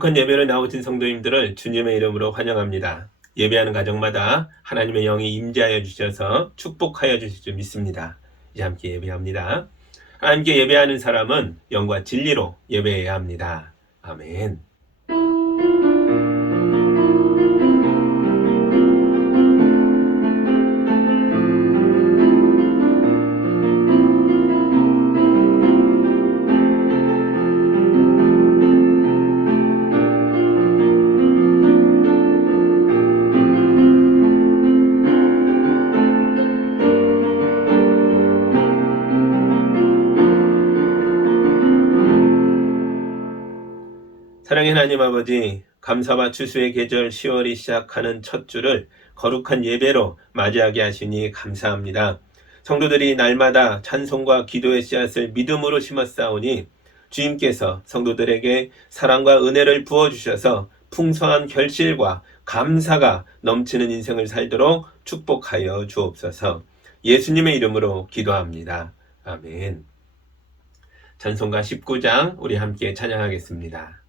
거룩한 예배로 나오신 성도님들을 주님의 이름으로 환영합니다. 예배하는 가정마다 하나님의 영이 임재하여 주셔서 축복하여 주실 줄 믿습니다. 이제 함께 예배합니다. 하나님께 예배하는 사람은 영과 진리로 예배해야 합니다. 아멘. 사랑의 하나님 아버지, 감사와 추수의 계절 10월이 시작하는 첫 주를 거룩한 예배로 맞이하게 하시니 감사합니다. 성도들이 날마다 찬송과 기도의 씨앗을 믿음으로 심었사오니 주님께서 성도들에게 사랑과 은혜를 부어주셔서 풍성한 결실과 감사가 넘치는 인생을 살도록 축복하여 주옵소서. 예수님의 이름으로 기도합니다. 아멘. 찬송가 19장 우리 함께 찬양하겠습니다.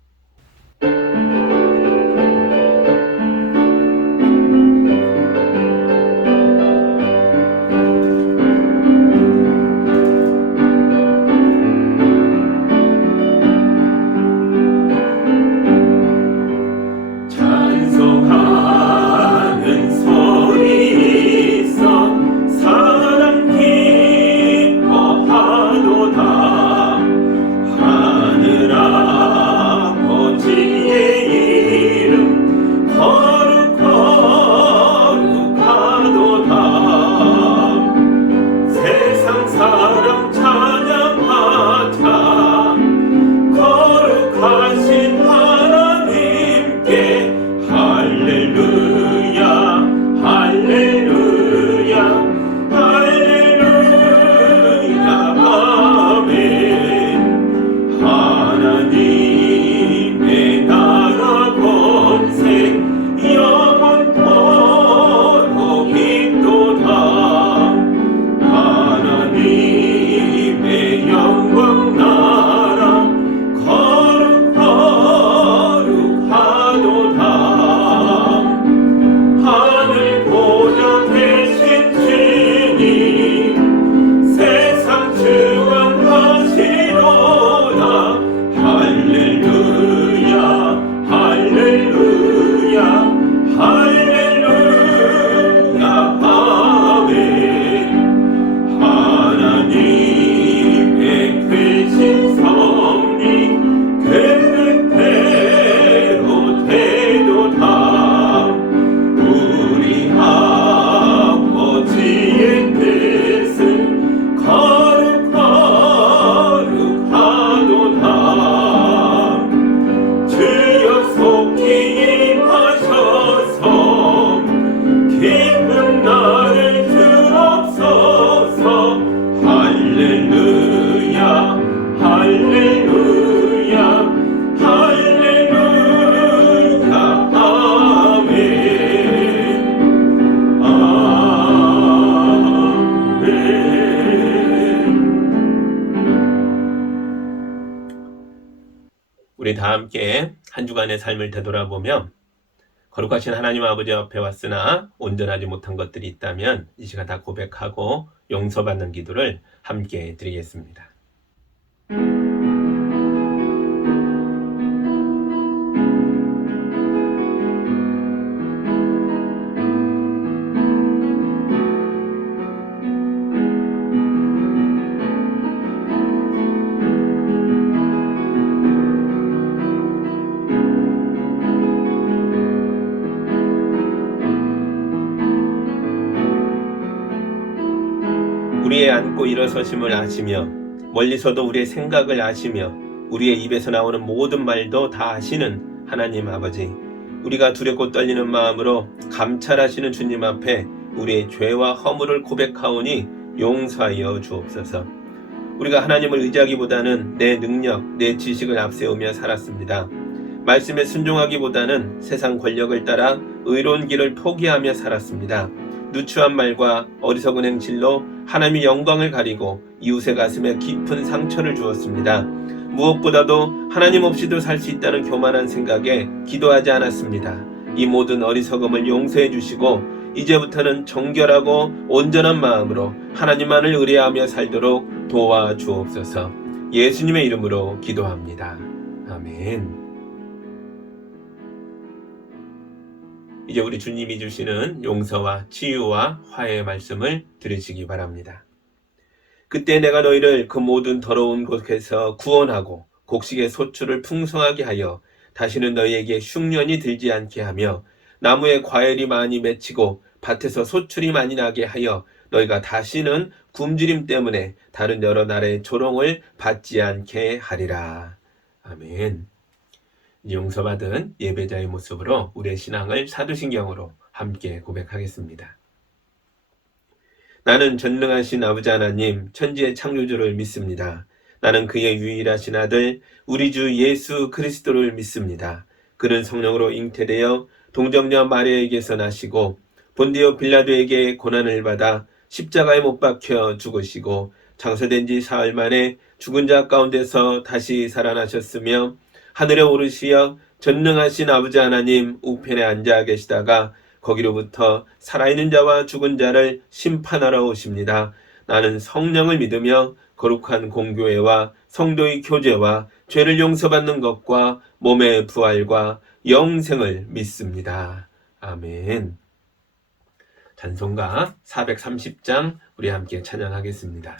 우리 다 함께 한 주간의 삶을 되돌아보며 거룩하신 하나님 아버지 앞에 왔으나 온전하지 못한 것들이 있다면 이 시간 다 고백하고 용서받는 기도를 함께 드리겠습니다. 우리의 앉고 일어서심을 아시며 멀리서도 우리의 생각을 아시며 우리의 입에서 나오는 모든 말도 다 아시는 하나님 아버지, 우리가 두렵고 떨리는 마음으로 감찰하시는 주님 앞에 우리의 죄와 허물을 고백하오니 용서하여 주옵소서. 우리가 하나님을 의지하기보다는 내 능력, 내 지식을 앞세우며 살았습니다. 말씀에 순종하기보다는 세상 권력을 따라 의로운 길을 포기하며 살았습니다. 누추한 말과 어리석은 행실로 하나님의 영광을 가리고 이웃의 가슴에 깊은 상처를 주었습니다. 무엇보다도 하나님 없이도 살 수 있다는 교만한 생각에 기도하지 않았습니다. 이 모든 어리석음을 용서해 주시고 이제부터는 정결하고 온전한 마음으로 하나님만을 의뢰하며 살도록 도와주옵소서. 예수님의 이름으로 기도합니다. 아멘. 이제 우리 주님이 주시는 용서와 치유와 화해의 말씀을 들으시기 바랍니다. 그때 내가 너희를 그 모든 더러운 곳에서 구원하고 곡식의 소출을 풍성하게 하여 다시는 너희에게 흉년이 들지 않게 하며 나무에 과일이 많이 맺히고 밭에서 소출이 많이 나게 하여 너희가 다시는 굶주림 때문에 다른 여러 나라의 조롱을 받지 않게 하리라. 아멘. 용서받은 예배자의 모습으로 우리의 신앙을 사도신경으로 함께 고백하겠습니다. 나는 전능하신 아버지 하나님, 천지의 창조주를 믿습니다. 나는 그의 유일하신 아들, 우리 주 예수 그리스도를 믿습니다. 그는 성령으로 잉태되어 동정녀 마리아에게서 나시고 본디오 빌라도에게 고난을 받아 십자가에 못 박혀 죽으시고 장사된 지 사흘 만에 죽은 자 가운데서 다시 살아나셨으며 하늘에 오르시어 전능하신 아버지 하나님 우편에 앉아 계시다가 거기로부터 살아있는 자와 죽은 자를 심판하러 오십니다. 나는 성령을 믿으며 거룩한 공교회와 성도의 교제와 죄를 용서받는 것과 몸의 부활과 영생을 믿습니다. 아멘. 찬송가 430장 우리 함께 찬양하겠습니다.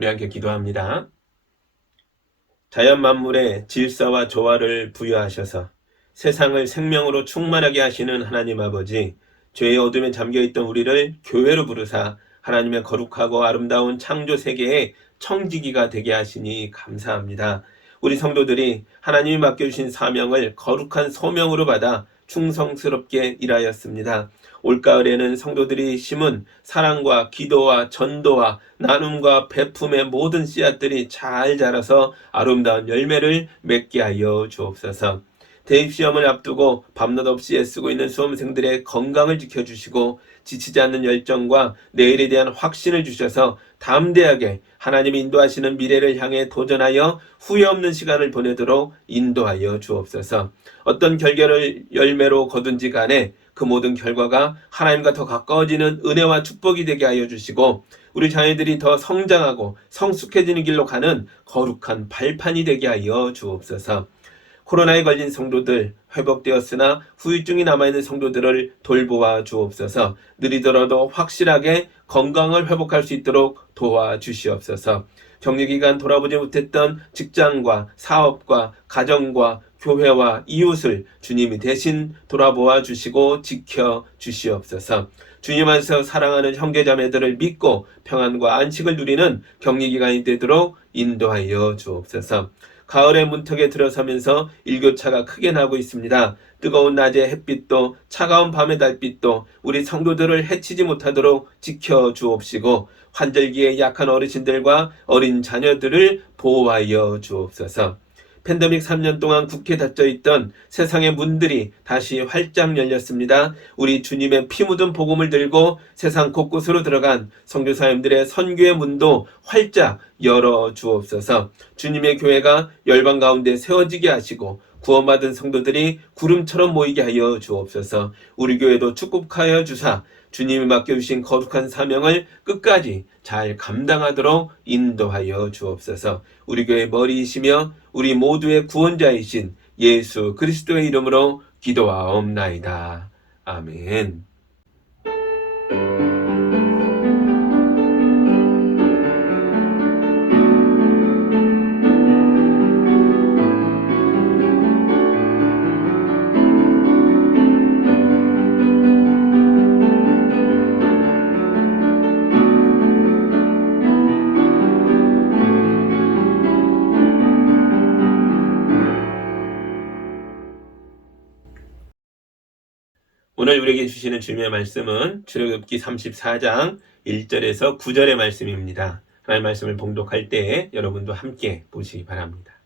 우리 함께 기도합니다. 자연 만물에 질서와 조화를 부여하셔서 세상을 생명으로 충만하게 하시는 하나님 아버지, 죄의 어둠에 잠겨있던 우리를 교회로 부르사 하나님의 거룩하고 아름다운 창조 세계의 청지기가 되게 하시니 감사합니다. 우리 성도들이 하나님이 맡겨주신 사명을 거룩한 소명으로 받아 충성스럽게 일하였습니다. 올가을에는 성도들이 심은 사랑과 기도와 전도와 나눔과 베품의 모든 씨앗들이 잘 자라서 아름다운 열매를 맺게 하여 주옵소서. 대입시험을 앞두고 밤낮 없이 애쓰고 있는 수험생들의 건강을 지켜주시고 지치지 않는 열정과 내일에 대한 확신을 주셔서 담대하게 하나님이 인도하시는 미래를 향해 도전하여 후회 없는 시간을 보내도록 인도하여 주옵소서. 어떤 결과를 열매로 거둔지 간에 그 모든 결과가 하나님과 더 가까워지는 은혜와 축복이 되게 하여 주시고 우리 자녀들이 더 성장하고 성숙해지는 길로 가는 거룩한 발판이 되게 하여 주옵소서. 코로나에 걸린 성도들, 회복되었으나 후유증이 남아있는 성도들을 돌보아 주옵소서. 느리더라도 확실하게 건강을 회복할 수 있도록 도와주시옵소서. 격리기간 돌아보지 못했던 직장과 사업과 가정과 교회와 이웃을 주님이 대신 돌아보아 주시고 지켜 주시옵소서. 주님 안에서 사랑하는 형제자매들을 믿고 평안과 안식을 누리는 격리기간이 되도록 인도하여 주옵소서. 가을의 문턱에 들어서면서 일교차가 크게 나고 있습니다. 뜨거운 낮의 햇빛도 차가운 밤의 달빛도 우리 성도들을 해치지 못하도록 지켜주옵시고 환절기에 약한 어르신들과 어린 자녀들을 보호하여 주옵소서. 팬데믹 3년 동안 굳게 닫혀있던 세상의 문들이 다시 활짝 열렸습니다. 우리 주님의 피 묻은 복음을 들고 세상 곳곳으로 들어간 선교사님들의 선교의 문도 활짝 열어 주옵소서. 주님의 교회가 열방 가운데 세워지게 하시고 구원받은 성도들이 구름처럼 모이게 하여 주옵소서. 우리 교회도 축복하여 주사 주님이 맡겨주신 거룩한 사명을 끝까지 잘 감당하도록 인도하여 주옵소서. 우리 교회의 머리이시며 우리 모두의 구원자이신 예수 그리스도의 이름으로 기도하옵나이다. 아멘. 오늘 우리에게 주시는 주님의 말씀은 출애굽기 34장 1절에서 9절의 말씀입니다. 하나님의 말씀을 봉독할 때 여러분도 함께 보시기 바랍니다.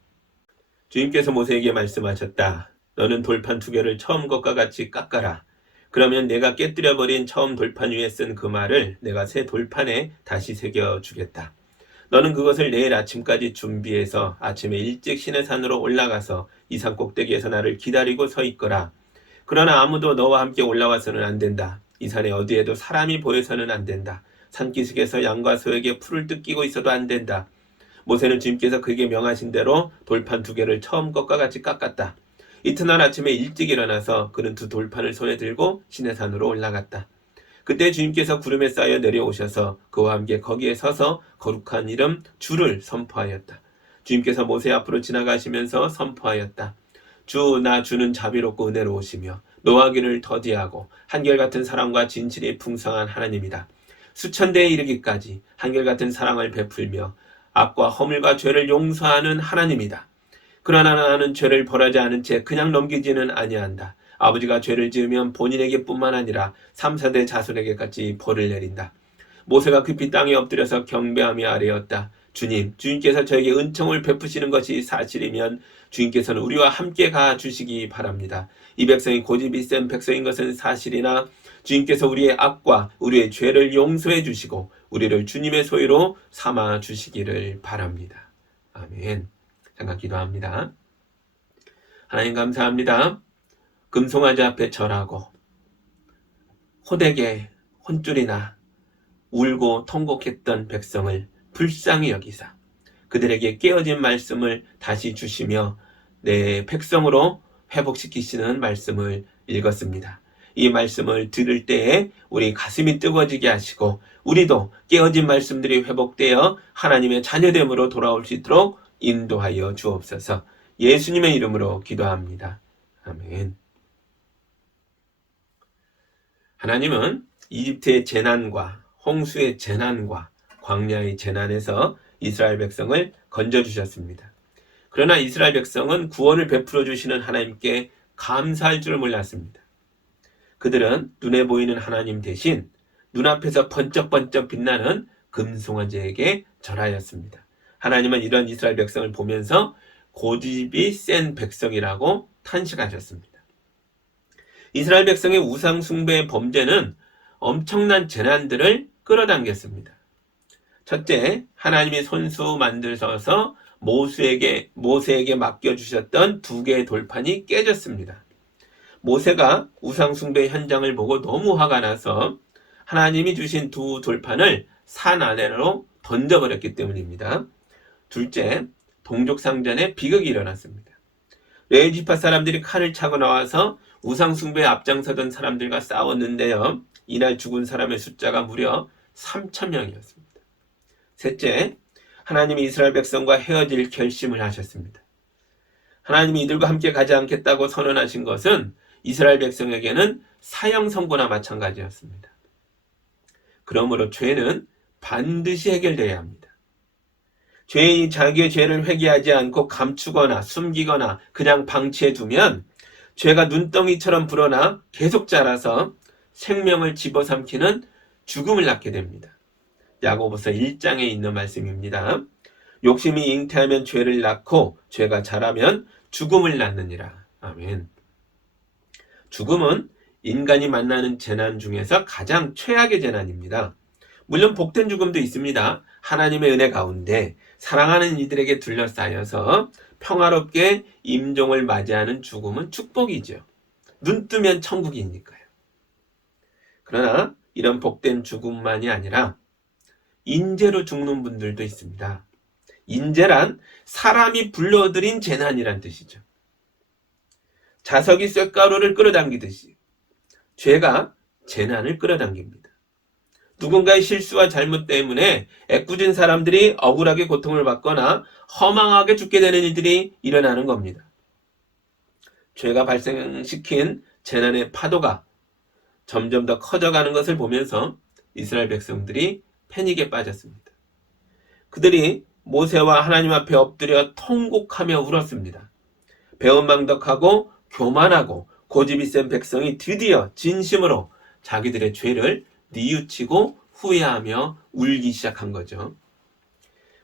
주님께서 모세에게 말씀하셨다. 너는 돌판 2개를 처음 것과 같이 깎아라. 그러면 내가 깨뜨려버린 처음 돌판 위에 쓴 그 말을 내가 새 돌판에 다시 새겨주겠다. 너는 그것을 내일 아침까지 준비해서 아침에 일찍 시내산으로 올라가서 이 산 꼭대기에서 나를 기다리고 서 있거라. 그러나 아무도 너와 함께 올라와서는 안 된다. 이 산에 어디에도 사람이 보여서는 안 된다. 산기슭에서 양과 소에게 풀을 뜯기고 있어도 안 된다. 모세는 주님께서 그에게 명하신 대로 돌판 2개를 처음 것과 같이 깎았다. 이튿날 아침에 일찍 일어나서 그는 2 돌판을 손에 들고 시내산으로 올라갔다. 그때 주님께서 구름에 쌓여 내려오셔서 그와 함께 거기에 서서 거룩한 이름 주를 선포하였다. 주님께서 모세 앞으로 지나가시면서 선포하였다. 나 주는 자비롭고 은혜로우시며 노하기를 더디하고 한결같은 사랑과 진실이 풍성한 하나님이다. 수천대에 이르기까지 한결같은 사랑을 베풀며 악과 허물과 죄를 용서하는 하나님이다. 그러나 나는 죄를 벌하지 않은 채 그냥 넘기지는 아니한다. 아버지가 죄를 지으면 본인에게 뿐만 아니라 3, 4대 자손에게까지 벌을 내린다. 모세가 급히 땅에 엎드려서 경배하며 아뢰었다. 주님께서 저에게 은총을 베푸시는 것이 사실이면 주님께서는 우리와 함께 가 주시기 바랍니다. 이 백성이 고집이 센 백성인 것은 사실이나 주님께서 우리의 악과 우리의 죄를 용서해 주시고 우리를 주님의 소유로 삼아 주시기를 바랍니다. 아멘. 잠깐 기도합니다. 하나님 감사합니다. 금송아지 앞에 절하고 호되게 혼쭐이나 울고 통곡했던 백성을 불쌍히 여기사 그들에게 깨어진 말씀을 다시 주시며 내 백성으로 회복시키시는 말씀을 읽었습니다. 이 말씀을 들을 때에 우리 가슴이 뜨거워지게 하시고 우리도 깨어진 말씀들이 회복되어 하나님의 자녀됨으로 돌아올 수 있도록 인도하여 주옵소서. 예수님의 이름으로 기도합니다. 아멘. 하나님은 이집트의 재난과 홍수의 재난과 광야의 재난에서 이스라엘 백성을 건져주셨습니다. 그러나 이스라엘 백성은 구원을 베풀어 주시는 하나님께 감사할 줄 몰랐습니다. 그들은 눈에 보이는 하나님 대신 눈앞에서 번쩍번쩍 빛나는 금송아지에게 절하였습니다. 하나님은 이런 이스라엘 백성을 보면서 고집이 센 백성이라고 탄식하셨습니다. 이스라엘 백성의 우상 숭배의 범죄는 엄청난 재난들을 끌어당겼습니다. 첫째, 하나님이 손수 만들어서 모세에게 맡겨주셨던 2개의 돌판이 깨졌습니다. 모세가 우상 숭배 현장을 보고 너무 화가 나서 하나님이 주신 2 돌판을 산 아래로 던져버렸기 때문입니다. 둘째, 동족상전에 비극이 일어났습니다. 레위지파 사람들이 칼을 차고 나와서 우상 숭배에 앞장서던 사람들과 싸웠는데요. 이날 죽은 사람의 숫자가 무려 3,000명이었습니다. 셋째, 하나님이 이스라엘 백성과 헤어질 결심을 하셨습니다. 하나님이 이들과 함께 가지 않겠다고 선언하신 것은 이스라엘 백성에게는 사형 선고나 마찬가지였습니다. 그러므로 죄는 반드시 해결되어야 합니다. 죄인이 자기의 죄를 회개하지 않고 감추거나 숨기거나 그냥 방치해 두면 죄가 눈덩이처럼 불어나 계속 자라서 생명을 집어삼키는 죽음을 낳게 됩니다. 야고보서 1장에 있는 말씀입니다. 욕심이 잉태하면 죄를 낳고 죄가 자라면 죽음을 낳느니라. 아멘. 죽음은 인간이 만나는 재난 중에서 가장 최악의 재난입니다. 물론 복된 죽음도 있습니다. 하나님의 은혜 가운데 사랑하는 이들에게 둘러싸여서 평화롭게 임종을 맞이하는 죽음은 축복이죠. 눈 뜨면 천국이니까요. 그러나 이런 복된 죽음만이 아니라 인재로 죽는 분들도 있습니다. 인재란 사람이 불러들인 재난이란 뜻이죠. 자석이 쇳가루를 끌어당기듯이 죄가 재난을 끌어당깁니다. 누군가의 실수와 잘못 때문에 애꿎은 사람들이 억울하게 고통을 받거나 허망하게 죽게 되는 일들이 일어나는 겁니다. 죄가 발생시킨 재난의 파도가 점점 더 커져가는 것을 보면서 이스라엘 백성들이 패닉에 빠졌습니다. 그들이 모세와 하나님 앞에 엎드려 통곡하며 울었습니다. 배은망덕하고 교만하고 고집이 센 백성이 드디어 진심으로 자기들의 죄를 뉘우치고 후회하며 울기 시작한 거죠.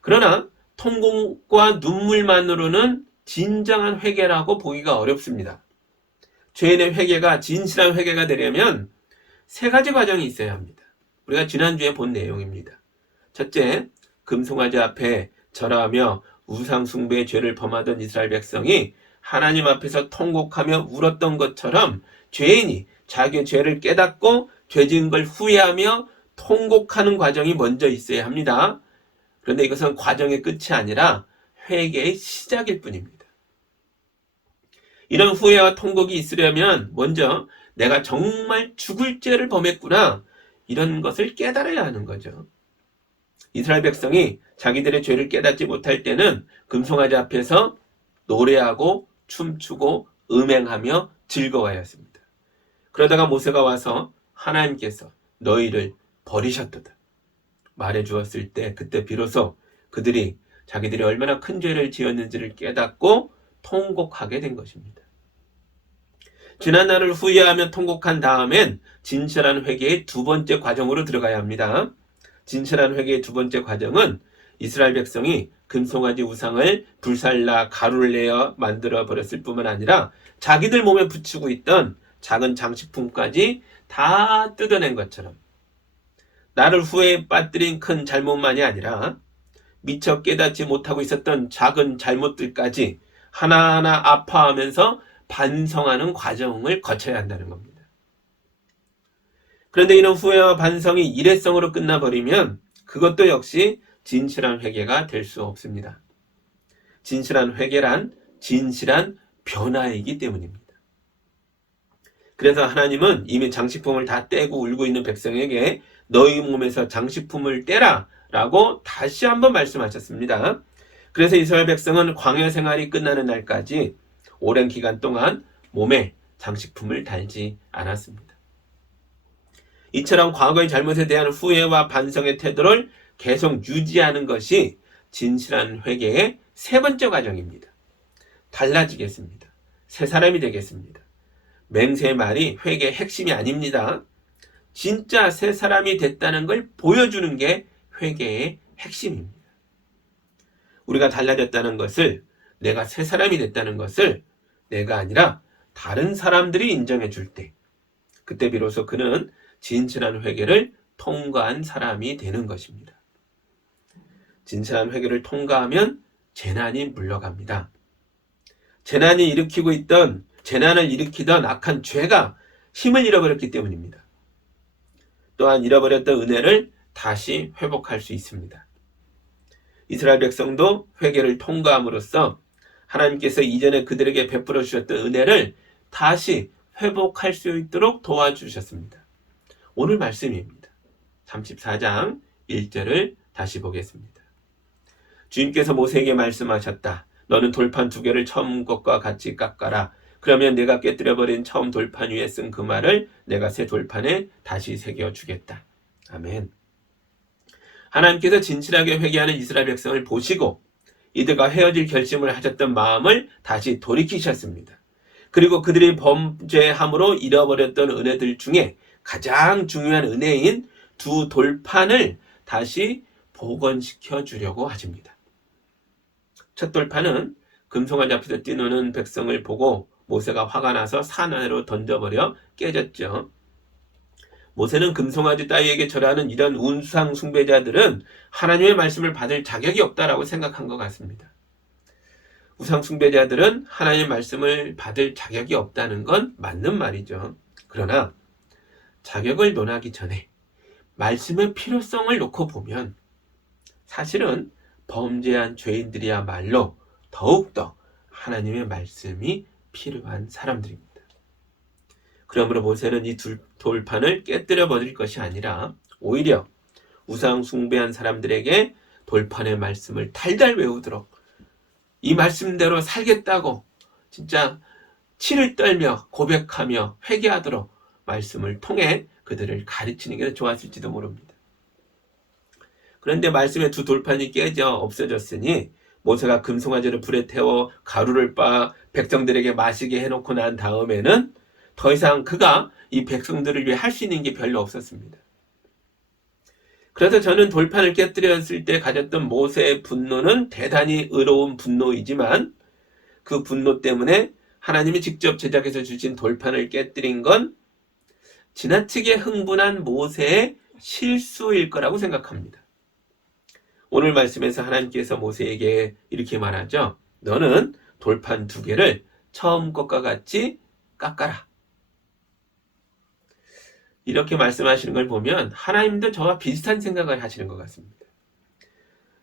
그러나 통곡과 눈물만으로는 진정한 회개라고 보기가 어렵습니다. 죄인의 회개가 진실한 회개가 되려면 3가지 과정이 있어야 합니다. 우리가 지난주에 본 내용입니다. 첫째, 금송아지 앞에 절하며 우상 숭배의 죄를 범하던 이스라엘 백성이 하나님 앞에서 통곡하며 울었던 것처럼 죄인이 자기의 죄를 깨닫고 죄 지은 걸 후회하며 통곡하는 과정이 먼저 있어야 합니다. 그런데 이것은 과정의 끝이 아니라 회개의 시작일 뿐입니다. 이런 후회와 통곡이 있으려면 먼저 내가 정말 죽을 죄를 범했구나, 이런 것을 깨달아야 하는 거죠. 이스라엘 백성이 자기들의 죄를 깨닫지 못할 때는 금송아지 앞에서 노래하고 춤추고 음행하며 즐거워하였습니다. 그러다가 모세가 와서 하나님께서 너희를 버리셨도다 말해 주었을 때, 그때 비로소 그들이 자기들이 얼마나 큰 죄를 지었는지를 깨닫고 통곡하게 된 것입니다. 지난 날을 후회하며 통곡한 다음엔 진실한 회개의 2번째 과정으로 들어가야 합니다. 진실한 회개의 2번째 과정은 이스라엘 백성이 금송아지 우상을 불살라 가루를 내어 만들어 버렸을 뿐만 아니라 자기들 몸에 붙이고 있던 작은 장식품까지 다 뜯어낸 것처럼 나를 후회에 빠뜨린 큰 잘못만이 아니라 미처 깨닫지 못하고 있었던 작은 잘못들까지 하나하나 아파하면서 반성하는 과정을 거쳐야 한다는 겁니다. 그런데 이런 후회와 반성이 일회성으로 끝나버리면 그것도 역시 진실한 회개가 될 수 없습니다. 진실한 회개란 진실한 변화이기 때문입니다. 그래서 하나님은 이미 장식품을 다 떼고 울고 있는 백성에게 너희 몸에서 장식품을 떼라 라고 다시 한번 말씀하셨습니다. 그래서 이스라엘 백성은 광야 생활이 끝나는 날까지 오랜 기간 동안 몸에 장식품을 달지 않았습니다. 이처럼 과거의 잘못에 대한 후회와 반성의 태도를 계속 유지하는 것이 진실한 회개의 세 번째 과정입니다. 달라지겠습니다. 새 사람이 되겠습니다. 맹세의 말이 회개의 핵심이 아닙니다. 진짜 새 사람이 됐다는 걸 보여주는 게 회개의 핵심입니다. 우리가 달라졌다는 것을, 내가 새 사람이 됐다는 것을 내가 아니라 다른 사람들이 인정해 줄 때, 그때 비로소 그는 진실한 회개를 통과한 사람이 되는 것입니다. 진실한 회개를 통과하면 재난이 물러갑니다. 재난을 일으키던 악한 죄가 힘을 잃어버렸기 때문입니다. 또한 잃어버렸던 은혜를 다시 회복할 수 있습니다. 이스라엘 백성도 회개를 통과함으로써 하나님께서 이전에 그들에게 베풀어 주셨던 은혜를 다시 회복할 수 있도록 도와주셨습니다. 오늘 말씀입니다. 34장 1절을 다시 보겠습니다. 주님께서 모세에게 말씀하셨다. 너는 돌판 2개를 처음 것과 같이 깎아라. 그러면 내가 깨뜨려버린 처음 돌판 위에 쓴 그 말을 내가 새 돌판에 다시 새겨주겠다. 아멘. 하나님께서 진실하게 회개하는 이스라엘 백성을 보시고 이들과 헤어질 결심을 하셨던 마음을 다시 돌이키셨습니다. 그리고 그들이 범죄함으로 잃어버렸던 은혜들 중에 가장 중요한 은혜인 2 돌판을 다시 복원시켜 주려고 하십니다. 첫 돌판은 금송아 잡혀서 뛰노는 백성을 보고 모세가 화가 나서 산 아래로 던져버려 깨졌죠. 모세는 금송아지 따위에게 절하는 이런 우상 숭배자들은 하나님의 말씀을 받을 자격이 없다라고 생각한 것 같습니다. 우상 숭배자들은 하나님의 말씀을 받을 자격이 없다는 건 맞는 말이죠. 그러나 자격을 논하기 전에 말씀의 필요성을 놓고 보면 사실은 범죄한 죄인들이야말로 더욱더 하나님의 말씀이 필요한 사람들입니다. 그러므로 모세는 이 돌판을 깨뜨려 버릴 것이 아니라 오히려 우상 숭배한 사람들에게 돌판의 말씀을 달달 외우도록 이 말씀대로 살겠다고 진짜 치를 떨며 고백하며 회개하도록 말씀을 통해 그들을 가르치는 게 좋았을지도 모릅니다. 그런데 말씀의 2 돌판이 깨져 없어졌으니 모세가 금송아지를 불에 태워 가루를 빻아 백성들에게 마시게 해놓고 난 다음에는 더 이상 그가 이 백성들을 위해 할 수 있는 게 별로 없었습니다. 그래서 저는 돌판을 깨뜨렸을 때 가졌던 모세의 분노는 대단히 의로운 분노이지만 그 분노 때문에 하나님이 직접 제작해서 주신 돌판을 깨뜨린 건 지나치게 흥분한 모세의 실수일 거라고 생각합니다. 오늘 말씀에서 하나님께서 모세에게 이렇게 말하죠. 너는 돌판 2개를 처음 것과 같이 깎아라. 이렇게 말씀하시는 걸 보면 하나님도 저와 비슷한 생각을 하시는 것 같습니다.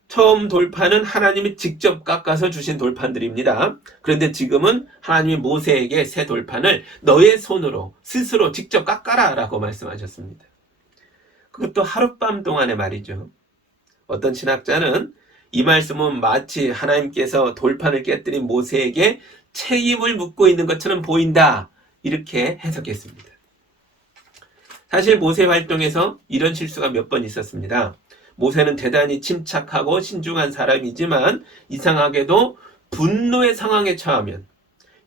처음 돌판은 하나님이 직접 깎아서 주신 돌판들입니다. 그런데 지금은 하나님이 모세에게 새 돌판을 너의 손으로 스스로 직접 깎아라 라고 말씀하셨습니다. 그것도 하룻밤 동안의 말이죠. 어떤 신학자는 이 말씀은 마치 하나님께서 돌판을 깨뜨린 모세에게 책임을 묻고 있는 것처럼 보인다 이렇게 해석했습니다. 사실 모세 활동에서 이런 실수가 몇 번 있었습니다. 모세는 대단히 침착하고 신중한 사람이지만 이상하게도 분노의 상황에 처하면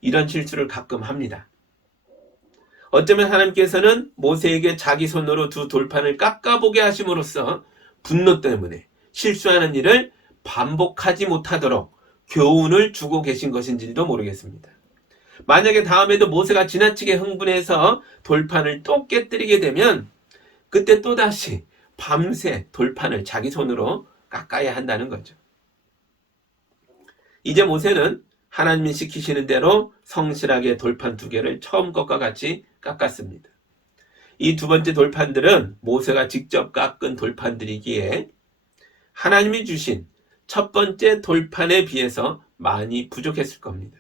이런 실수를 가끔 합니다. 어쩌면 하나님께서는 모세에게 자기 손으로 2 돌판을 깎아보게 하심으로써 분노 때문에 실수하는 일을 반복하지 못하도록 교훈을 주고 계신 것인지도 모르겠습니다. 만약에 다음에도 모세가 지나치게 흥분해서 돌판을 또 깨뜨리게 되면 그때 또다시 밤새 돌판을 자기 손으로 깎아야 한다는 거죠. 이제 모세는 하나님이 시키시는 대로 성실하게 돌판 2개를 처음 것과 같이 깎았습니다. 이 2번째 돌판들은 모세가 직접 깎은 돌판들이기에 하나님이 주신 첫 번째 돌판에 비해서 많이 부족했을 겁니다.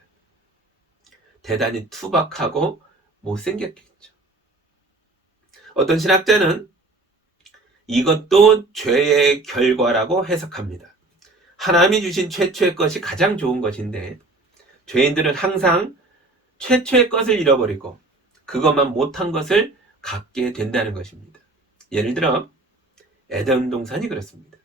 대단히 투박하고 못생겼겠죠. 어떤 신학자는 이것도 죄의 결과라고 해석합니다. 하나님이 주신 최초의 것이 가장 좋은 것인데 죄인들은 항상 최초의 것을 잃어버리고 그것만 못한 것을 갖게 된다는 것입니다. 예를 들어 에덴 동산이 그렇습니다.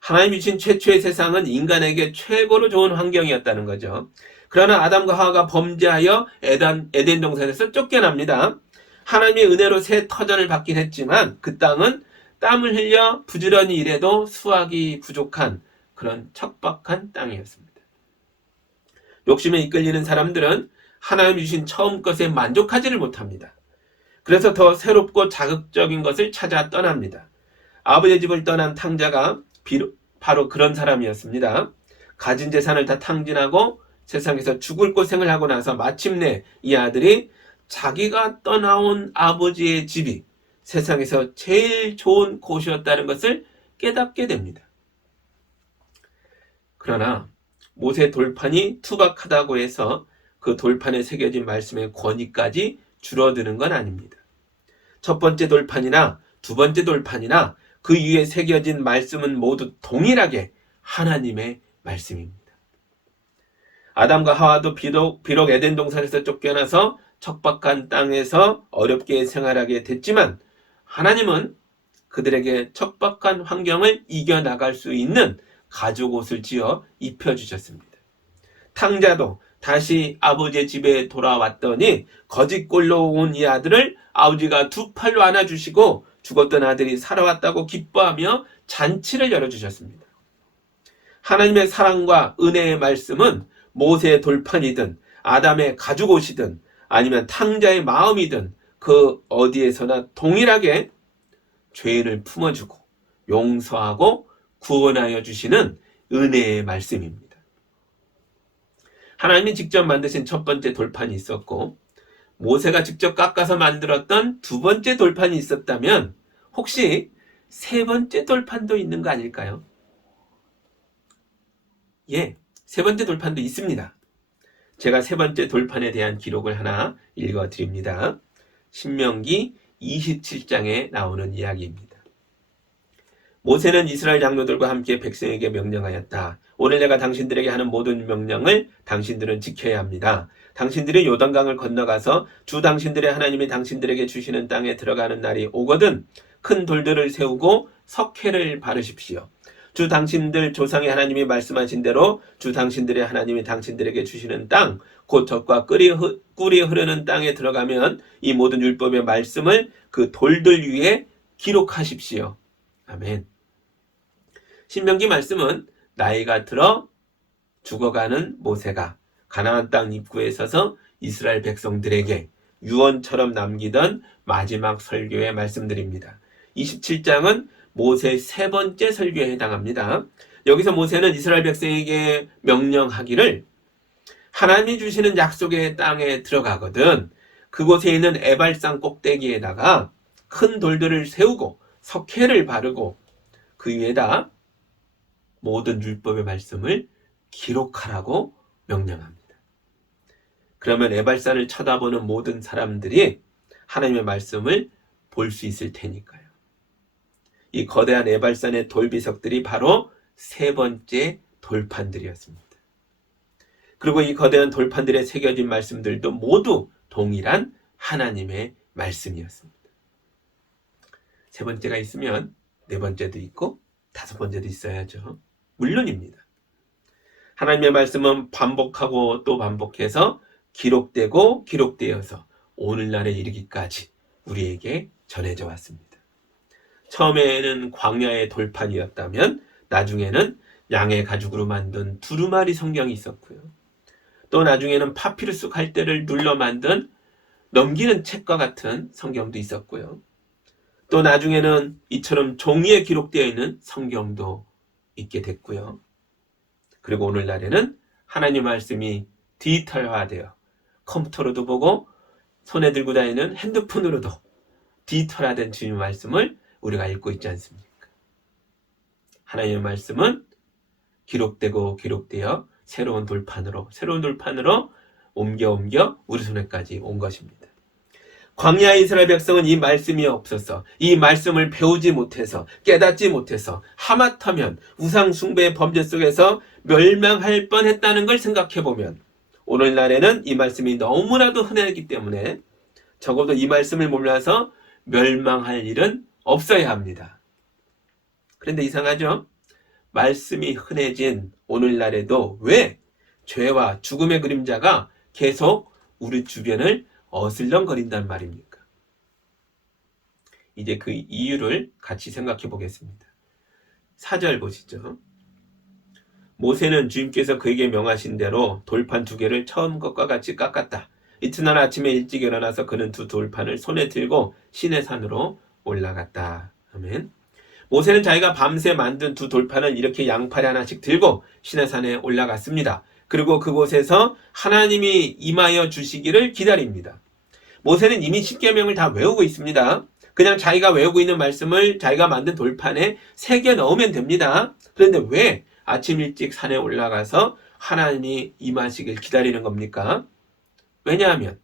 하나님이 주신 최초의 세상은 인간에게 최고로 좋은 환경이었다는 거죠. 그러나 아담과 하와가 범죄하여 에덴 동산에서 쫓겨납니다. 하나님의 은혜로 새 터전을 받긴 했지만 그 땅은 땀을 흘려 부지런히 일해도 수확이 부족한 그런 척박한 땅이었습니다. 욕심에 이끌리는 사람들은 하나님이 주신 처음 것에 만족하지를 못합니다. 그래서 더 새롭고 자극적인 것을 찾아 떠납니다. 아버지의 집을 떠난 탕자가 바로 그런 사람이었습니다. 가진 재산을 다 탕진하고 세상에서 죽을 고생을 하고 나서 마침내 이 아들이 자기가 떠나온 아버지의 집이 세상에서 제일 좋은 곳이었다는 것을 깨닫게 됩니다. 그러나 모세 돌판이 투박하다고 해서 그 돌판에 새겨진 말씀의 권위까지 줄어드는 건 아닙니다. 첫 번째 돌판이나 두 번째 돌판이나 그 위에 새겨진 말씀은 모두 동일하게 하나님의 말씀입니다. 아담과 하와도 비록 에덴 동산에서 쫓겨나서 척박한 땅에서 어렵게 생활하게 됐지만 하나님은 그들에게 척박한 환경을 이겨나갈 수 있는 가죽 옷을 지어 입혀주셨습니다. 탕자도 다시 아버지의 집에 돌아왔더니 거짓골로 온 이 아들을 아버지가 두 팔로 안아주시고 죽었던 아들이 살아왔다고 기뻐하며 잔치를 열어주셨습니다. 하나님의 사랑과 은혜의 말씀은 모세의 돌판이든 아담의 가죽옷이든 아니면 탕자의 마음이든 그 어디에서나 동일하게 죄인을 품어주고 용서하고 구원하여 주시는 은혜의 말씀입니다. 하나님이 직접 만드신 첫 번째 돌판이 있었고 모세가 직접 깎아서 만들었던 두 번째 돌판이 있었다면 혹시 세 번째 돌판도 있는 거 아닐까요? 예, 세 번째 돌판도 있습니다. 제가 세 번째 돌판에 대한 기록을 하나 읽어드립니다. 신명기 27장에 나오는 이야기입니다. 모세는 이스라엘 장로들과 함께 백성에게 명령하였다. 오늘 내가 당신들에게 하는 모든 명령을 당신들은 지켜야 합니다. 당신들이 요단강을 건너가서 주 당신들의 하나님이 당신들에게 주시는 땅에 들어가는 날이 오거든 큰 돌들을 세우고 석회를 바르십시오. 주 당신들 조상의 하나님이 말씀하신 대로 주 당신들의 하나님이 당신들에게 주시는 땅, 곧 젖과 꿀이 흐르는 땅에 들어가면 이 모든 율법의 말씀을 그 돌들 위에 기록하십시오. 아멘. 신명기 말씀은 나이가 들어 죽어가는 모세가 가나안 땅 입구에 서서 이스라엘 백성들에게 유언처럼 남기던 마지막 설교의 말씀들입니다. 27장은 모세의 세 번째 설교에 해당합니다. 여기서 모세는 이스라엘 백성에게 명령하기를 하나님이 주시는 약속의 땅에 들어가거든 그곳에 있는 에발산 꼭대기에다가 큰 돌들을 세우고 석회를 바르고 그 위에다 모든 율법의 말씀을 기록하라고 명령합니다. 그러면 에발산을 쳐다보는 모든 사람들이 하나님의 말씀을 볼 수 있을 테니까요. 이 거대한 에발산의 돌비석들이 바로 세 번째 돌판들이었습니다. 그리고 이 거대한 돌판들에 새겨진 말씀들도 모두 동일한 하나님의 말씀이었습니다. 세 번째가 있으면 네 번째도 있고 다섯 번째도 있어야죠. 물론입니다. 하나님의 말씀은 반복하고 또 반복해서 기록되고 기록되어서 오늘날에 이르기까지 우리에게 전해져 왔습니다. 처음에는 광야의 돌판이었다면 나중에는 양의 가죽으로 만든 두루마리 성경이 있었고요. 또 나중에는 파피루스 갈대를 눌러 만든 넘기는 책과 같은 성경도 있었고요. 또 나중에는 이처럼 종이에 기록되어 있는 성경도 있게 됐고요. 그리고 오늘날에는 하나님 말씀이 디지털화되어 컴퓨터로도 보고 손에 들고 다니는 핸드폰으로도 디지털화된 주님 말씀을 우리가 읽고 있지 않습니까? 하나님의 말씀은 기록되고 기록되어 새로운 돌판으로 옮겨 우리 손에까지 온 것입니다. 광야의 이스라엘 백성은 이 말씀이 없어서 이 말씀을 배우지 못해서 깨닫지 못해서 하마터면 우상 숭배의 범죄 속에서 멸망할 뻔했다는 걸 생각해 보면 오늘날에는 이 말씀이 너무나도 흔하기 때문에 적어도 이 말씀을 몰라서 멸망할 일은 없어야 합니다. 그런데 이상하죠? 말씀이 흔해진 오늘날에도 왜 죄와 죽음의 그림자가 계속 우리 주변을 어슬렁거린단 말입니까? 이제 그 이유를 같이 생각해 보겠습니다. 4절 보시죠. 모세는 주님께서 그에게 명하신 대로 돌판 2개를 처음 것과 같이 깎았다. 이튿날 아침에 일찍 일어나서 그는 2 돌판을 손에 들고 시내산으로 올라갔다. 아멘. 모세는 자기가 밤새 만든 2 돌판을 이렇게 양팔에 하나씩 들고 시내산에 올라갔습니다. 그리고 그곳에서 하나님이 임하여 주시기를 기다립니다. 모세는 이미 10계명을 다 외우고 있습니다. 그냥 자기가 외우고 있는 말씀을 자기가 만든 돌판에 새겨 넣으면 됩니다. 그런데 왜 아침 일찍 산에 올라가서 하나님이 임하시길 기다리는 겁니까? 왜냐하면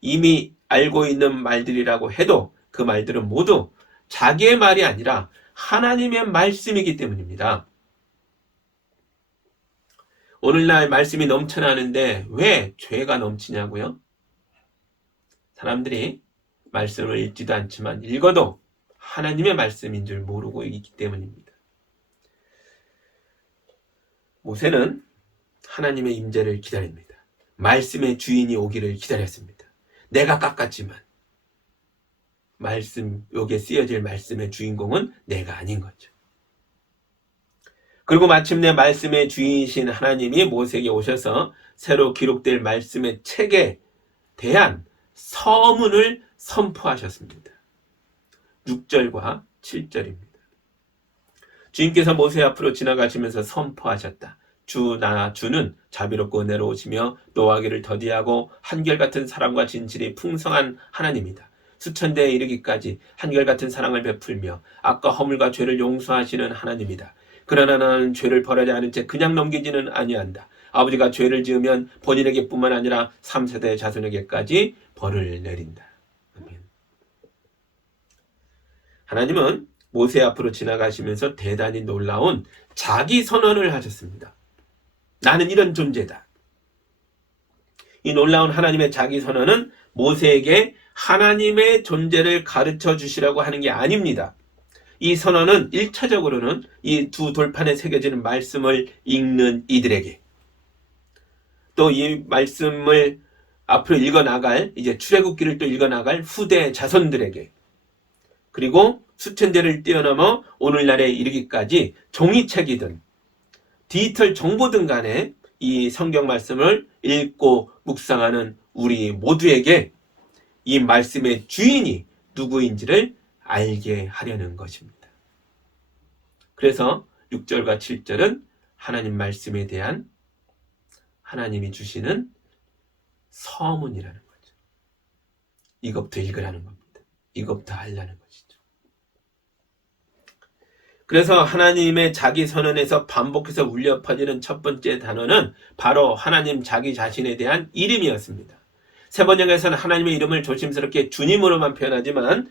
이미 알고 있는 말들이라고 해도 그 말들은 모두 자기의 말이 아니라 하나님의 말씀이기 때문입니다. 오늘날 말씀이 넘쳐나는데 왜 죄가 넘치냐고요? 사람들이 말씀을 읽지도 않지만 읽어도 하나님의 말씀인 줄 모르고 있기 때문입니다. 모세는 하나님의 임재를 기다립니다. 말씀의 주인이 오기를 기다렸습니다. 내가 깎았지만 말씀, 여기에 쓰여질 말씀의 주인공은 내가 아닌 거죠. 그리고 마침내 말씀의 주인이신 하나님이 모세에게 오셔서 새로 기록될 말씀의 책에 대한 서문을 선포하셨습니다. 6절과 7절입니다. 주님께서 모세 앞으로 지나가시면서 선포하셨다. 주는 자비롭고 은혜로우시며 노하기를 더디하고 한결같은 사랑과 진실이 풍성한 하나님이다. 수천 대에 이르기까지 한결같은 사랑을 베풀며 악과 허물과 죄를 용서하시는 하나님이다. 그러나 나는 죄를 벌하지 않은 채 그냥 넘기지는 아니한다. 아버지가 죄를 지으면 본인에게 뿐만 아니라 3세대 자손에게까지 벌을 내린다. 아멘. 하나님은 모세 앞으로 지나가시면서 대단히 놀라운 자기 선언을 하셨습니다. 나는 이런 존재다. 이 놀라운 하나님의 자기 선언은 모세에게 하나님의 존재를 가르쳐 주시라고 하는 게 아닙니다. 이 선언은 1차적으로는 이 2 돌판에 새겨지는 말씀을 읽는 이들에게, 또 이 말씀을 앞으로 읽어나갈, 이제 출애굽기를 또 읽어나갈 후대 자손들에게, 그리고 수천 대를 뛰어넘어 오늘날에 이르기까지 종이책이든 디지털 정보든 간에 이 성경 말씀을 읽고 묵상하는 우리 모두에게 이 말씀의 주인이 누구인지를 알게 하려는 것입니다. 그래서 6절과 7절은 하나님 말씀에 대한 하나님이 주시는 서문이라는 거죠. 이것부터 읽으라는 겁니다. 이것부터 하려는 것이죠. 그래서 하나님의 자기 선언에서 반복해서 울려 퍼지는 첫 번째 단어는 바로 하나님 자기 자신에 대한 이름이었습니다. 세 번역에서는 하나님의 이름을 조심스럽게 주님으로만 표현하지만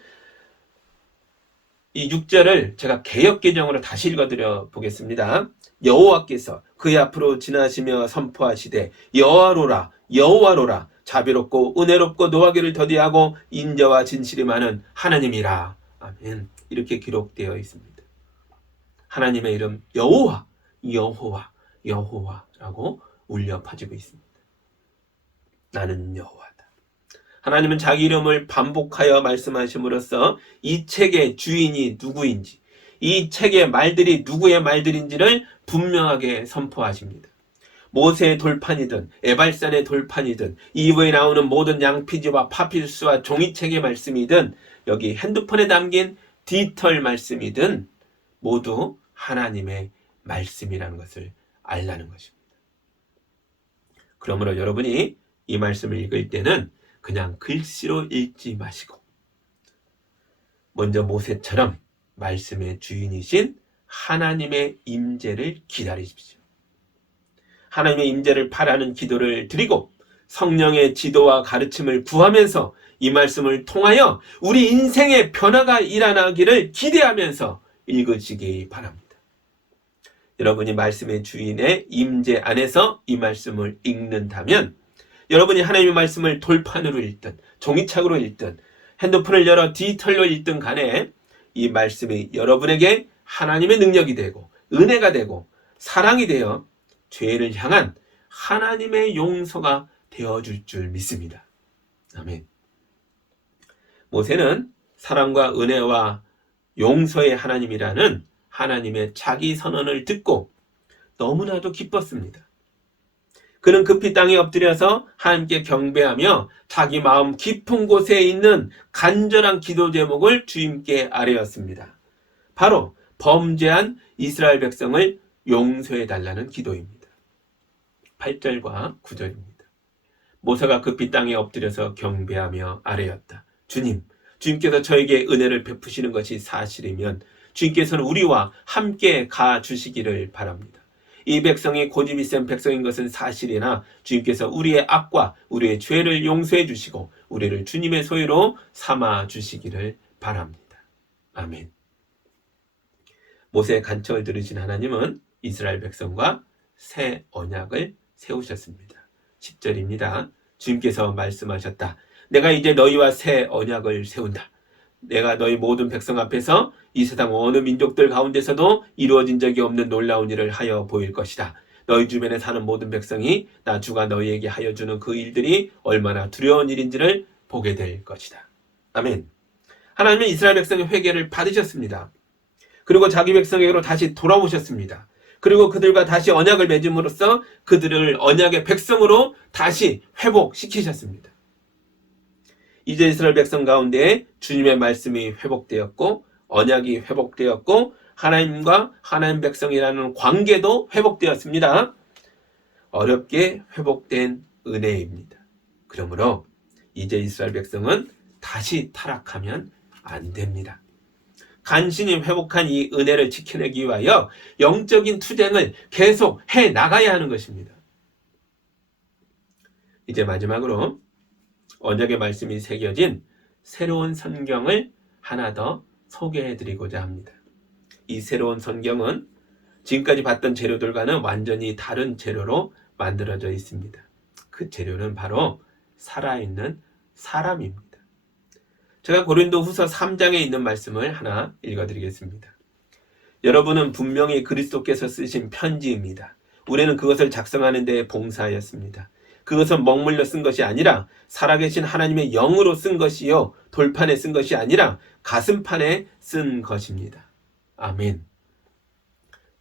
이 6절을 제가 개역개정으로 다시 읽어드려 보겠습니다. 여호와께서 그의 앞으로 지나시며 선포하시되 여호와로라 여호와로라 자비롭고 은혜롭고 노하기를 더디하고 인자와 진실이 많은 하나님이라. 아멘. 이렇게 기록되어 있습니다. 하나님의 이름 여호와 여호와 여호와라고 울려 퍼지고 있습니다. 나는 여호와다. 하나님은 자기 이름을 반복하여 말씀하심으로써 이 책의 주인이 누구인지, 이 책의 말들이 누구의 말들인지를 분명하게 선포하십니다. 모세의 돌판이든 에발산의 돌판이든 이후에 나오는 모든 양피지와 파피루스와 종이책의 말씀이든 여기 핸드폰에 담긴 디지털 말씀이든 모두 하나님의 말씀이라는 것을 알라는 것입니다. 그러므로 여러분이 이 말씀을 읽을 때는 그냥 글씨로 읽지 마시고 먼저 모세처럼 말씀의 주인이신 하나님의 임재를 기다리십시오. 하나님의 임재를 바라는 기도를 드리고 성령의 지도와 가르침을 구하면서 이 말씀을 통하여 우리 인생의 변화가 일어나기를 기대하면서 읽으시기 바랍니다. 여러분이 말씀의 주인의 임재 안에서 이 말씀을 읽는다면 여러분이 하나님의 말씀을 돌판으로 읽든 종이책으로 읽든 핸드폰을 열어 디지털로 읽든 간에 이 말씀이 여러분에게 하나님의 능력이 되고 은혜가 되고 사랑이 되어 죄를 향한 하나님의 용서가 되어줄 줄 믿습니다. 아멘. 모세는 사랑과 은혜와 용서의 하나님이라는 하나님의 자기 선언을 듣고 너무나도 기뻤습니다. 그는 급히 땅에 엎드려서 하나님께 경배하며 자기 마음 깊은 곳에 있는 간절한 기도 제목을 주님께 아뢰었습니다. 바로 범죄한 이스라엘 백성을 용서해 달라는 기도입니다. 8절과 9절입니다. 모세가 급히 땅에 엎드려서 경배하며 아뢰었다. 주님께서 저에게 은혜를 베푸시는 것이 사실이면 주님께서는 우리와 함께 가 주시기를 바랍니다. 이 백성이 고집이 센 백성인 것은 사실이나 주님께서 우리의 악과 우리의 죄를 용서해 주시고 우리를 주님의 소유로 삼아 주시기를 바랍니다. 아멘. 모세의 간청을 들으신 하나님은 이스라엘 백성과 새 언약을 세우셨습니다. 10절입니다. 주님께서 말씀하셨다. 내가 이제 너희와 새 언약을 세운다. 내가 너희 모든 백성 앞에서 이 세상 어느 민족들 가운데서도 이루어진 적이 없는 놀라운 일을 하여 보일 것이다. 너희 주변에 사는 모든 백성이 나 주가 너희에게 하여 주는 그 일들이 얼마나 두려운 일인지를 보게 될 것이다. 아멘. 하나님은 이스라엘 백성의 회개를 받으셨습니다. 그리고 자기 백성에게로 다시 돌아오셨습니다. 그리고 그들과 다시 언약을 맺음으로써 그들을 언약의 백성으로 다시 회복시키셨습니다. 이제 이스라엘 백성 가운데 주님의 말씀이 회복되었고 언약이 회복되었고 하나님과 하나님 백성이라는 관계도 회복되었습니다. 어렵게 회복된 은혜입니다. 그러므로 이제 이스라엘 백성은 다시 타락하면 안 됩니다. 간신히 회복한 이 은혜를 지켜내기 위하여 영적인 투쟁을 계속 해 나가야 하는 것입니다. 이제 마지막으로 언약의 말씀이 새겨진 새로운 성경을 하나 더 소개해 드리고자 합니다. 이 새로운 성경은 지금까지 봤던 재료들과는 완전히 다른 재료로 만들어져 있습니다. 그 재료는 바로 살아있는 사람입니다. 제가 고린도후서 3장에 있는 말씀을 하나 읽어드리겠습니다. 여러분은 분명히 그리스도께서 쓰신 편지입니다. 우리는 그것을 작성하는 데 봉사하였습니다. 그것은 먹물로 쓴 것이 아니라 살아계신 하나님의 영으로 쓴 것이요 돌판에 쓴 것이 아니라 가슴판에 쓴 것입니다. 아멘.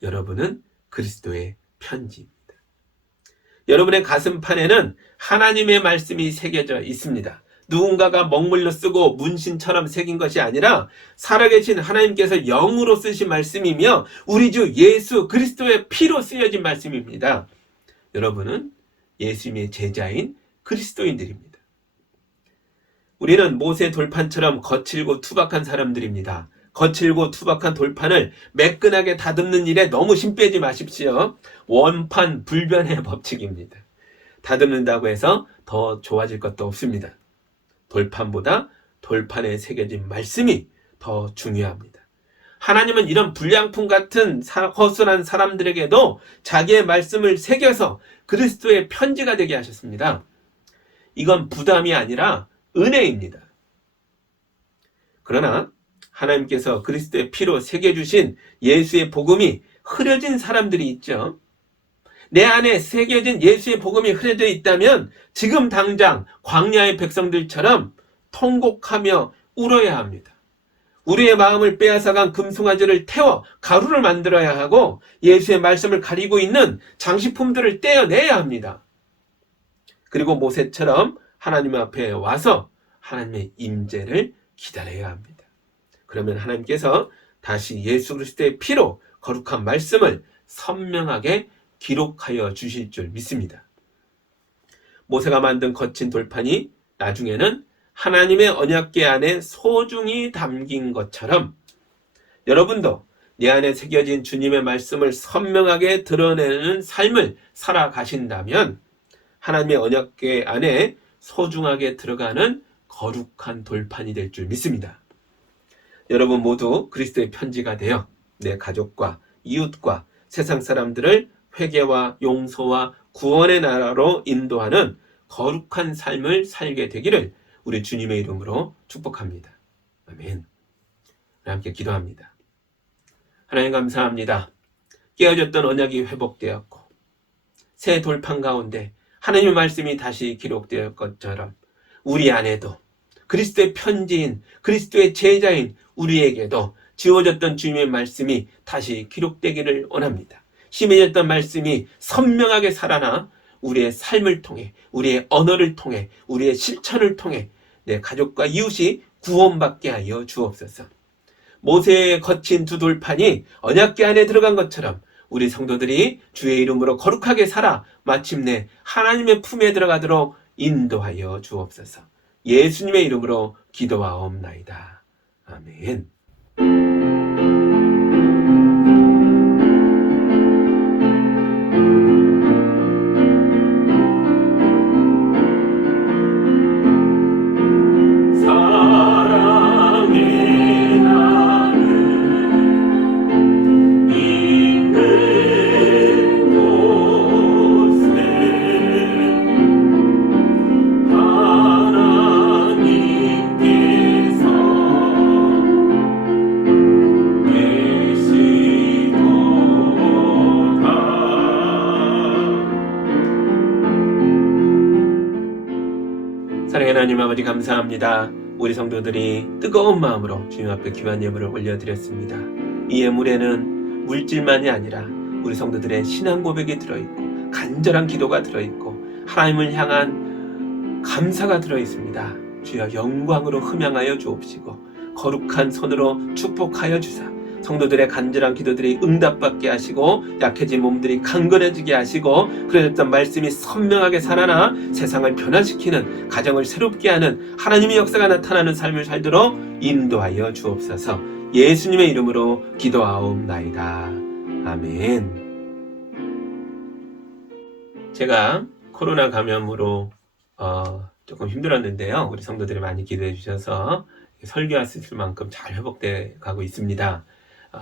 여러분은 그리스도의 편지입니다. 여러분의 가슴판에는 하나님의 말씀이 새겨져 있습니다. 누군가가 먹물로 쓰고 문신처럼 새긴 것이 아니라 살아계신 하나님께서 영으로 쓰신 말씀이며 우리 주 예수 그리스도의 피로 쓰여진 말씀입니다. 여러분은 예수님의 제자인 그리스도인들입니다. 우리는 모세 돌판처럼 거칠고 투박한 사람들입니다. 거칠고 투박한 돌판을 매끈하게 다듬는 일에 너무 힘 빼지 마십시오. 원판 불변의 법칙입니다. 다듬는다고 해서 더 좋아질 것도 없습니다. 돌판보다 돌판에 새겨진 말씀이 더 중요합니다. 하나님은 이런 불량품 같은 허술한 사람들에게도 자기의 말씀을 새겨서 그리스도의 편지가 되게 하셨습니다. 이건 부담이 아니라 은혜입니다. 그러나 하나님께서 그리스도의 피로 새겨주신 예수의 복음이 흐려진 사람들이 있죠. 내 안에 새겨진 예수의 복음이 흐려져 있다면 지금 당장 광야의 백성들처럼 통곡하며 울어야 합니다. 우리의 마음을 빼앗아간 금송아지를 태워 가루를 만들어야 하고 예수의 말씀을 가리고 있는 장식품들을 떼어내야 합니다. 그리고 모세처럼 하나님 앞에 와서 하나님의 임재를 기다려야 합니다. 그러면 하나님께서 다시 예수 그리스도의 피로 거룩한 말씀을 선명하게 기록하여 주실 줄 믿습니다. 모세가 만든 거친 돌판이 나중에는 하나님의 언약궤 안에 소중히 담긴 것처럼 여러분도 내 안에 새겨진 주님의 말씀을 선명하게 드러내는 삶을 살아가신다면 하나님의 언약궤 안에 소중하게 들어가는 거룩한 돌판이 될 줄 믿습니다. 여러분 모두 그리스도의 편지가 되어 내 가족과 이웃과 세상 사람들을 회개와 용서와 구원의 나라로 인도하는 거룩한 삶을 살게 되기를 우리 주님의 이름으로 축복합니다. 아멘. 함께 기도합니다. 하나님 감사합니다. 깨어졌던 언약이 회복되었고 새 돌판 가운데 하나님의 말씀이 다시 기록되었 것처럼 우리 안에도 그리스도의 편지인 그리스도의 제자인 우리에게도 지워졌던 주님의 말씀이 다시 기록되기를 원합니다. 심해졌던 말씀이 선명하게 살아나 우리의 삶을 통해 우리의 언어를 통해 우리의 실천을 통해 내 가족과 이웃이 구원받게 하여 주옵소서. 모세의 거친 두 돌판이 언약궤 안에 들어간 것처럼 우리 성도들이 주의 이름으로 거룩하게 살아 마침내 하나님의 품에 들어가도록 인도하여 주옵소서. 예수님의 이름으로 기도하옵나이다. 아멘. 사랑하는 하나님 아버지 감사합니다. 우리 성도들이 뜨거운 마음으로 주님 앞에 귀한 예물을 올려드렸습니다. 이 예물에는 물질만이 아니라 우리 성도들의 신앙 고백이 들어있고 간절한 기도가 들어있고 하나님을 향한 감사가 들어있습니다. 주여 영광으로 흠양하여 주옵시고 거룩한 손으로 축복하여 주사 성도들의 간절한 기도들이 응답받게 하시고 약해진 몸들이 강건해지게 하시고 그러셨던 말씀이 선명하게 살아나 세상을 변화시키는 가정을 새롭게 하는 하나님의 역사가 나타나는 삶을 살도록 인도하여 주옵소서. 예수님의 이름으로 기도하옵나이다. 아멘. 제가 코로나 감염으로 조금 힘들었는데요. 우리 성도들이 많이 기도해 주셔서 설교했을 만큼 잘 회복돼 가고 있습니다.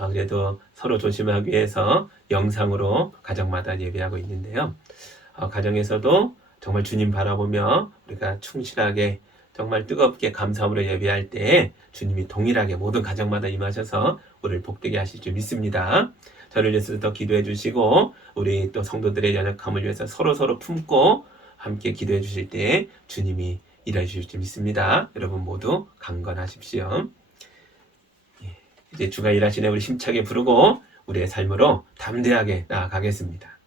그래도 서로 조심하기 위해서 영상으로 가정마다 예배하고 있는데요. 가정에서도 정말 주님 바라보며 우리가 충실하게 정말 뜨겁게 감사함으로 예배할 때 주님이 동일하게 모든 가정마다 임하셔서 우리를 복되게 하실 줄 믿습니다. 저를 위해서 더 기도해 주시고 우리 또 성도들의 연약함을 위해서 서로 품고 함께 기도해 주실 때 주님이 일해 주실 줄 믿습니다. 여러분 모두 강건하십시오. 이제 주가 일하시네 우리 힘차게 부르고 우리의 삶으로 담대하게 나아가겠습니다.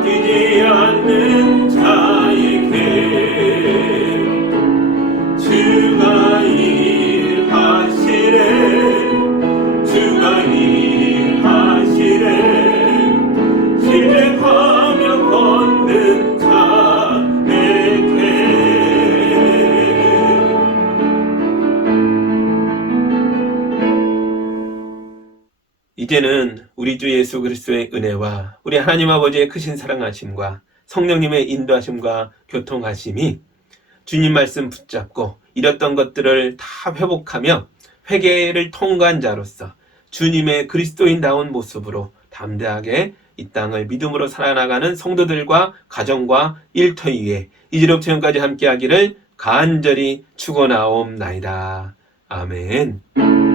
아끼지 않는 자에게 주가 일하시네, 주가 일하시네. 신뢰하며 걷는 자에게. 이제는 우리 주 예수 그리스도의 은혜와 우리 하나님 아버지의 크신 사랑하심과 성령님의 인도하심과 교통하심이 주님 말씀 붙잡고 잃었던 것들을 다 회복하며 회개를 통과한 자로서 주님의 그리스도인다운 모습으로 담대하게 이 땅을 믿음으로 살아나가는 성도들과 가정과 일터 위에 이제로부터 지금까지 함께하기를 간절히 축원하옵나이다. 아멘.